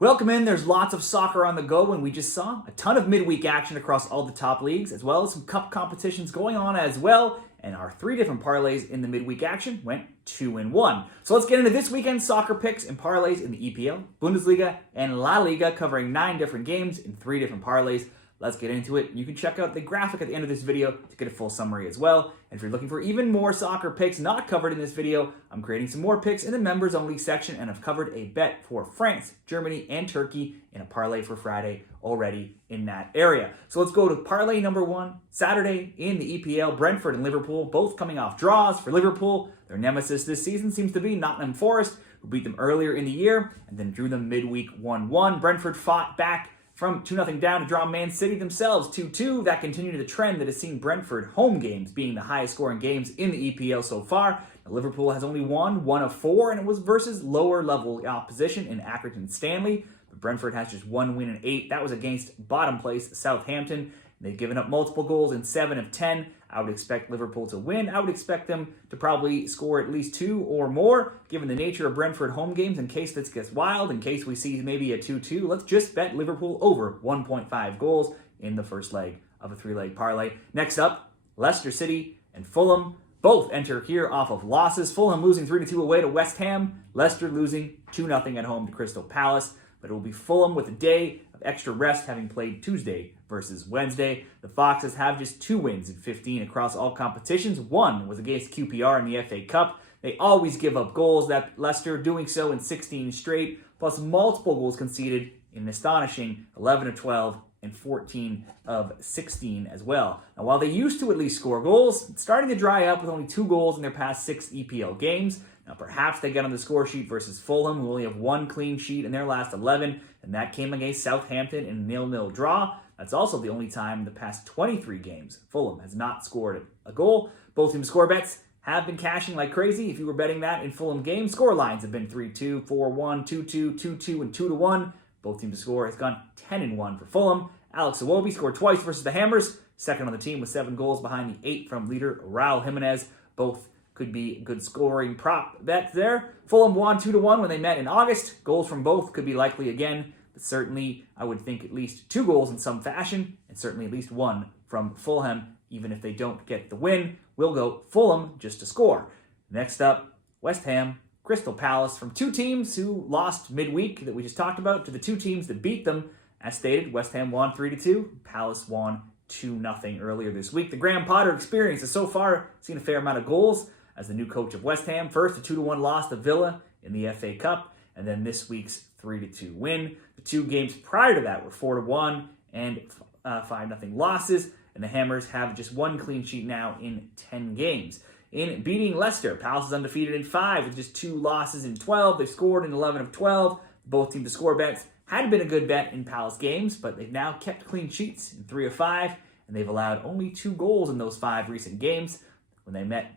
Welcome in. There's lots of soccer on the go, and we just saw a ton of midweek action across all the top leagues, as well as some cup competitions going on as well. And our three different parlays in the midweek action went 2-1. So let's get into this weekend's soccer picks and parlays in the EPL, Bundesliga, and La Liga, covering 9 different games in 3 different parlays. Let's get into it. You can check out the graphic at the end of this video to get a full summary as well. And if you're looking for even more soccer picks not covered in this video, I'm creating some more picks in the members only section, and I've covered a bet for France, Germany, and Turkey in a parlay for Friday already in that area. So let's go to parlay number 1, Saturday in the EPL, Brentford and Liverpool, both coming off draws. For Liverpool, their nemesis this season seems to be Nottingham Forest, who beat them earlier in the year and then drew them midweek 1-1. Brentford fought back from 2-0 down to draw Man City themselves 2-2. That continued the trend that has seen Brentford home games being the highest scoring games in the EPL so far. Now, Liverpool has only won 1 of 4, and it was versus lower level opposition in Accrington Stanley. But Brentford has just 1 win in 8. That was against bottom place Southampton. They've given up multiple goals in 7 of 10. I would expect Liverpool to win. I would expect them to probably score at least 2 or more, given the nature of Brentford home games. In case this gets wild, in case we see maybe a 2-2, let's just bet Liverpool over 1.5 goals in the first leg of a 3-leg parlay. Next up, Leicester City and Fulham both enter here off of losses. Fulham losing 3-2 away to West Ham. Leicester losing 2-0 at home to Crystal Palace. But it will be Fulham with a day of extra rest, having played Tuesday versus Wednesday. The Foxes have just 2 wins in 15 across all competitions. 1 was against QPR in the FA Cup. They always give up goals, that Leicester doing so in 16 straight, plus multiple goals conceded in an astonishing 11 of 12 and 14 of 16 as well. Now, while they used to at least score goals, it's starting to dry up with only 2 goals in their past 6 EPL games. Now, perhaps they get on the score sheet versus Fulham, who only have 1 clean sheet in their last 11, and that came against Southampton in a 0-0 draw. That's also the only time in the past 23 games Fulham has not scored a goal. Both team score bets have been cashing like crazy. If you were betting that in Fulham games, score lines have been 3-2, 4-1, 2-2, 2-2, and 2-1. Both teams to score has gone 10-1 for Fulham. Alex Iwobi scored twice versus the Hammers, second on the team with 7 goals behind the 8 from leader Raul Jimenez. Both could be good scoring prop bets there. Fulham won 2-1 when they met in August. Goals from both could be likely again, but certainly I would think at least 2 goals in some fashion, and certainly at least 1 from Fulham, even if they don't get the win. We'll go Fulham just to score. Next up, West Ham, Crystal Palace, from 2 teams who lost midweek that we just talked about to the 2 teams that beat them. As stated, West Ham won 3-2, Palace won 2-0 earlier this week. The Graham Potter experience has so far seen a fair amount of goals as the new coach of West Ham. First, a 2-1 loss to Villa in the FA Cup, and then this week's 3-2 win. The 2 games prior to that were 4-1 and 5-0 losses, and the Hammers have just 1 clean sheet now in 10 games. In beating Leicester, Palace is undefeated in 5 with just 2 losses in 12. They've scored in 11 of 12. Both teams to score bets had been a good bet in Palace games, but they've now kept clean sheets in 3 of 5, and they've allowed only 2 goals in those 5 recent games. When they met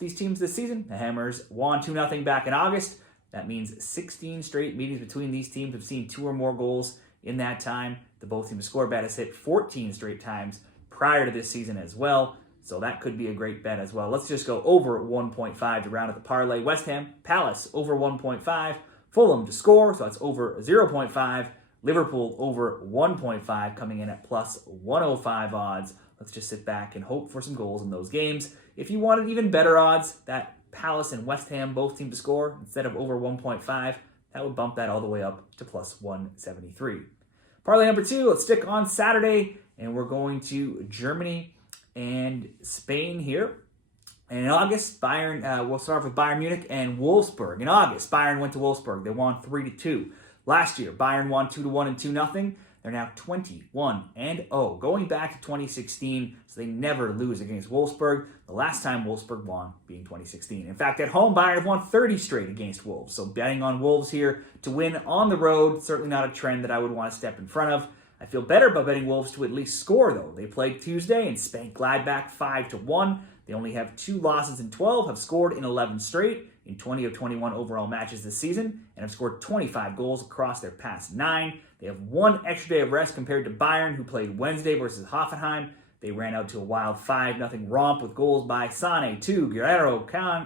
these teams this season, the Hammers won 2-0 back in August. That means 16 straight meetings between these teams have seen 2 or more goals in that time. The both teams to score bet has hit 14 straight times prior to this season as well. So that could be a great bet as well. Let's just go over 1.5 to round out the parlay. West Ham, Palace over 1.5. Fulham to score, so that's over 0.5. Liverpool over 1.5, coming in at plus 105 odds. Let's just sit back and hope for some goals in those games. If you wanted even better odds, that Palace and West Ham both team to score instead of over 1.5, that would bump that all the way up to plus 173. Parlay number 2, let's stick on Saturday, and we're going to Germany and Spain here. And in August, we'll start off with Bayern Munich and Wolfsburg. In August, Bayern went to Wolfsburg. They won 3-2. Last year, Bayern won 2-1 and 2-0. They're now 21-0, going back to 2016, so they never lose against Wolfsburg. The last time Wolfsburg won being 2016. In fact, at home, Bayern have won 30 straight against Wolves. So betting on Wolves here to win on the road, certainly not a trend that I would want to step in front of. I feel better about betting Wolves to at least score, though. They played Tuesday and spanked Gladbach 5-1. They only have 2 losses in 12, have scored in 11 straight in 20 of 21 overall matches this season, and have scored 25 goals across their past 9. They have 1 extra day of rest compared to Bayern, who played Wednesday versus Hoffenheim. They ran out to a wild 5-0 romp with goals by Sane, 2, Guerrero,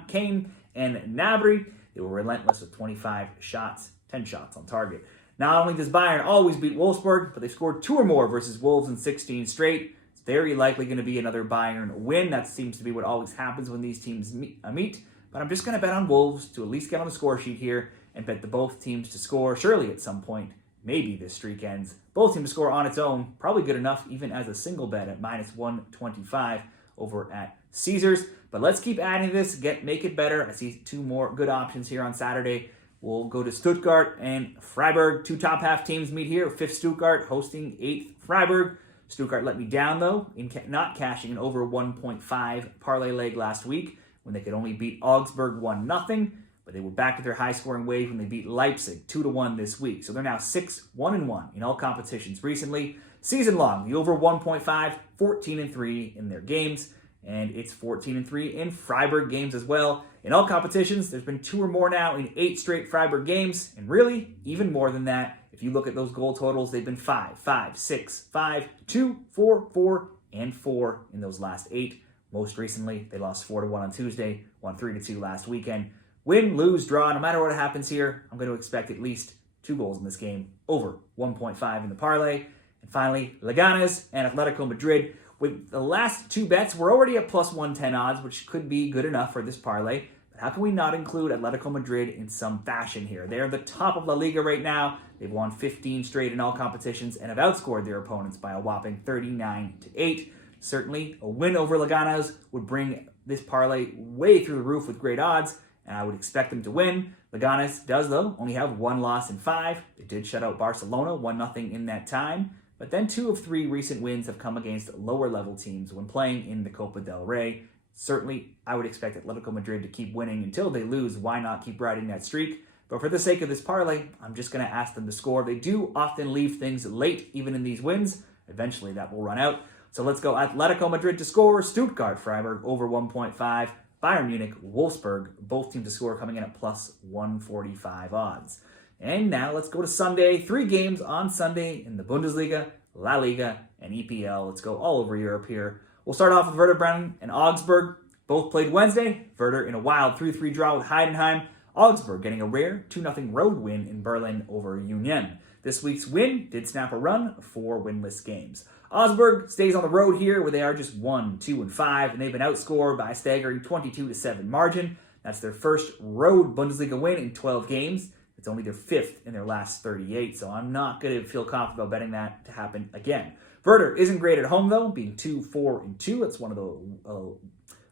Kane, and Gnabry. They were relentless with 25 shots, 10 shots on target. Not only does Bayern always beat Wolfsburg, but they've scored 2 or more versus Wolves in 16 straight. It's very likely going to be another Bayern win. That seems to be what always happens when these teams meet. But I'm just going to bet on Wolves to at least get on the score sheet here and bet the both teams to score, surely at some point. Maybe this streak ends. Both teams to score on its own, probably good enough even as a single bet at -125 over at Caesars. But let's keep adding this, make it better. I see 2 more good options here on Saturday. We'll go to Stuttgart and Freiburg. 2 top half teams meet here. 5th Stuttgart hosting 8th Freiburg. Stuttgart let me down though in not cashing an over 1.5 parlay leg last week when they could only beat Augsburg 1-0. But they were back to their high-scoring wave when they beat Leipzig 2-1 this week. So they're now 6-1-1 in all competitions recently. Season long, the over 1.5, 14-3 in their games. And it's 14-3 in Freiburg games as well. In all competitions, there's been 2 or more now in 8 straight Freiburg games. And really, even more than that, if you look at those goal totals, they've been 5, 5, 6, 5, 2, 4, 4, and 4 in those last 8. Most recently, they lost 4-1 on Tuesday, won 3-2 last weekend. Win, lose, draw, no matter what happens here, I'm going to expect at least 2 goals in this game, over 1.5 in the parlay. And finally, Leganes and Atletico Madrid. With the last 2 bets, we're already at +110 odds, which could be good enough for this parlay. But how can we not include Atletico Madrid in some fashion here? They're the top of La Liga right now. They've won 15 straight in all competitions and have outscored their opponents by a whopping 39-8. Certainly, a win over Leganes would bring this parlay way through the roof with great odds, and I would expect them to win. Leganes does, though, only have 1 loss in 5. They did shut out Barcelona 1-0 in that time. But then 2 of 3 recent wins have come against lower-level teams when playing in the Copa del Rey. Certainly, I would expect Atletico Madrid to keep winning until they lose. Why not keep riding that streak? But for the sake of this parlay, I'm just going to ask them to score. They do often leave things late, even in these wins. Eventually, that will run out. So let's go Atletico Madrid to score, Stuttgart, Freiburg over 1.5, Bayern Munich, Wolfsburg, both teams to score coming in at +145 odds. And now let's go to Sunday. 3 games on Sunday in the Bundesliga, La Liga, and EPL. Let's go all over Europe here. We'll start off with Werder Bremen and Augsburg. Both played Wednesday. Werder in a wild 3-3 draw with Heidenheim. Augsburg getting a rare 2-0 road win in Berlin over Union. This week's win did snap a run of 4 winless games. Augsburg stays on the road here where they are just 1, 2, and 5, and they've been outscored by a staggering 22-7 margin. That's their first road Bundesliga win in 12 games. It's only their 5th in their last 38, so I'm not going to feel confident about betting that to happen again. Werder isn't great at home, though, being 2-4-2. It's one of the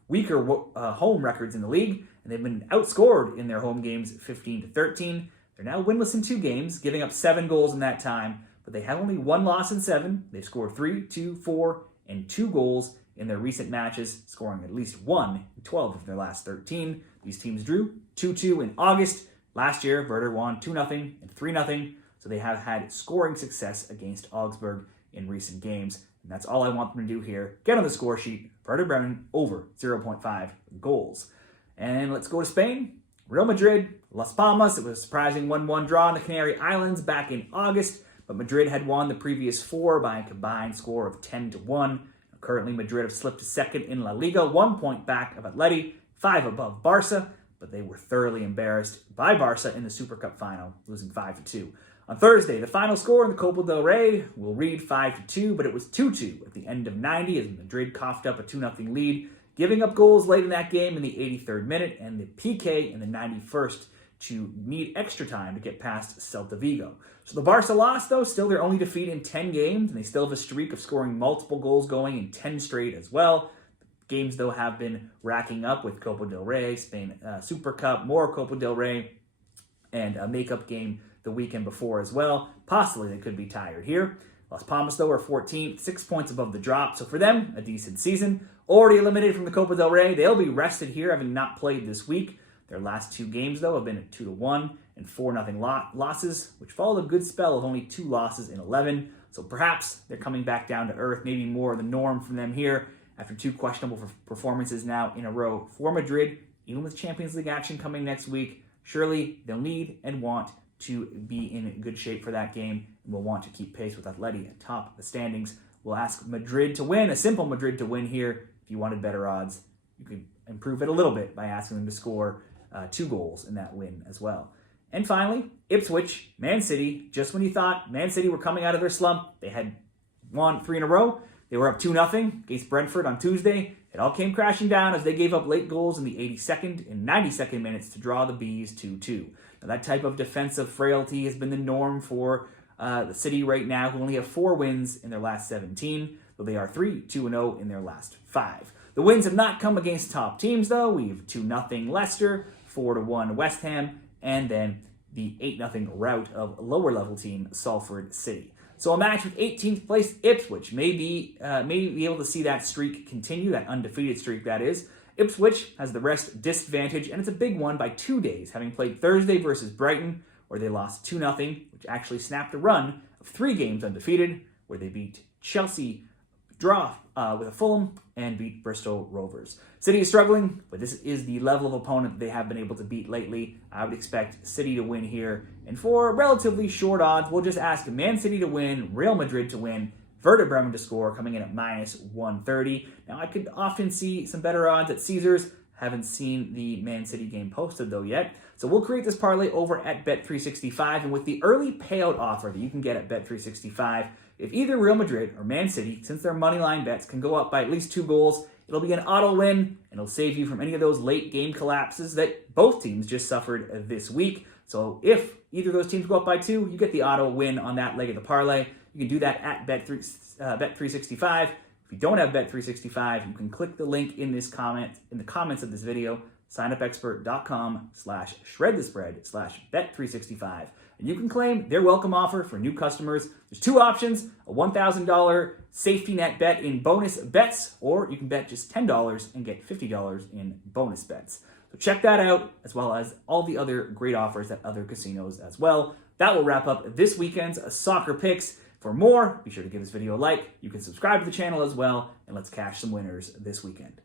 weaker home records in the league, and they've been outscored in their home games 15-13. They're now winless in 2 games, giving up 7 goals in that time, but they have only 1 loss in 7. They've scored 3, 2, 4, and 2 goals in their recent matches, scoring at least 1 in 12 of their last 13. These teams drew 2-2 in August. Last year, Werder won 2-0 and 3-0, so they have had scoring success against Augsburg in recent games. And that's all I want them to do here. Get on the score sheet. Werder Bremen over 0.5 goals. And let's go to Spain. Real Madrid, Las Palmas. It was a surprising 1-1 draw in the Canary Islands back in August, but Madrid had won the previous 4 by a combined score of 10-1. Currently, Madrid have slipped to second in La Liga, 1 point back of Atleti, 5 above Barca, but they were thoroughly embarrassed by Barca in the Super Cup final, losing 5-2. On Thursday, the final score in the Copa del Rey, we'll read 5-2, but it was 2-2 at the end of 90 as Madrid coughed up a 2-0 lead, giving up goals late in that game in the 83rd minute and the PK in the 91st to need extra time to get past Celta Vigo. So the Barca lost, though, still their only defeat in 10 games, and they still have a streak of scoring multiple goals going in 10 straight as well. Games, though, have been racking up with Copa del Rey, Spain Super Cup, more Copa del Rey, and a makeup game the weekend before as well. Possibly they could be tired here. Las Palmas, though, are 14th, 6 points above the drop. So for them, a decent season. Already eliminated from the Copa del Rey. They'll be rested here, having not played this week. Their last 2 games, though, have been at 2-1 and 4-0 losses, which followed a good spell of only 2 losses in 11. So perhaps they're coming back down to earth, maybe more the norm from them here after 2 questionable performances now in a row for Madrid. Even with Champions League action coming next week, surely they'll need and want to be in good shape for that game, and will want to keep pace with Atleti atop the standings. We'll ask Madrid to win, a simple Madrid to win here. If you wanted better odds, you could improve it a little bit by asking them to score 2 goals in that win as well. And finally, Ipswich, Man City. Just when you thought Man City were coming out of their slump, they had won 3 in a row. They were up 2-0 against Brentford on Tuesday. It all came crashing down as they gave up late goals in the 82nd and 92nd minutes to draw the Bees 2-2. Now, that type of defensive frailty has been the norm for the City right now, who only have 4 wins in their last 17, though they are 3-2-0 in their last 5. The wins have not come against top teams, though. We have 2-0 Leicester, 4-1 West Ham, and then the 8-0 rout of lower-level team Salford City. So a match with 18th place Ipswich may be able to see that streak continue, that undefeated streak that is. Ipswich has the rest disadvantage, and it's a big one by 2 days, having played Thursday versus Brighton, where they lost 2-0, which actually snapped a run of 3 games undefeated, where they beat Chelsea, draw with a Fulham, and beat Bristol Rovers. City is struggling, but this is the level of opponent they have been able to beat lately. I would expect City to win here. And for relatively short odds, we'll just ask Man City to win, Real Madrid to win, Werder Bremen to score, coming in at -130. Now, I could often see some better odds at Caesars. Haven't seen the Man City game posted, though, yet. So we'll create this parlay over at Bet365, and with the early payout offer that you can get at Bet365, if either Real Madrid or Man City, since their moneyline bets can go up by at least 2 goals, it'll be an auto win, and it'll save you from any of those late game collapses that both teams just suffered this week. So if either of those teams go up by 2, you get the auto win on that leg of the parlay. You can do that at Bet365. If you don't have Bet365, you can click the link in the comments of this video, signupexpert.com/shredthespread/Bet365. And you can claim their welcome offer for new customers. There's 2 options, a $1,000 safety net bet in bonus bets, or you can bet just $10 and get $50 in bonus bets. So check that out, as well as all the other great offers at other casinos as well. That will wrap up this weekend's soccer picks. For more, be sure to give this video a like. You can subscribe to the channel as well, and let's cash some winners this weekend.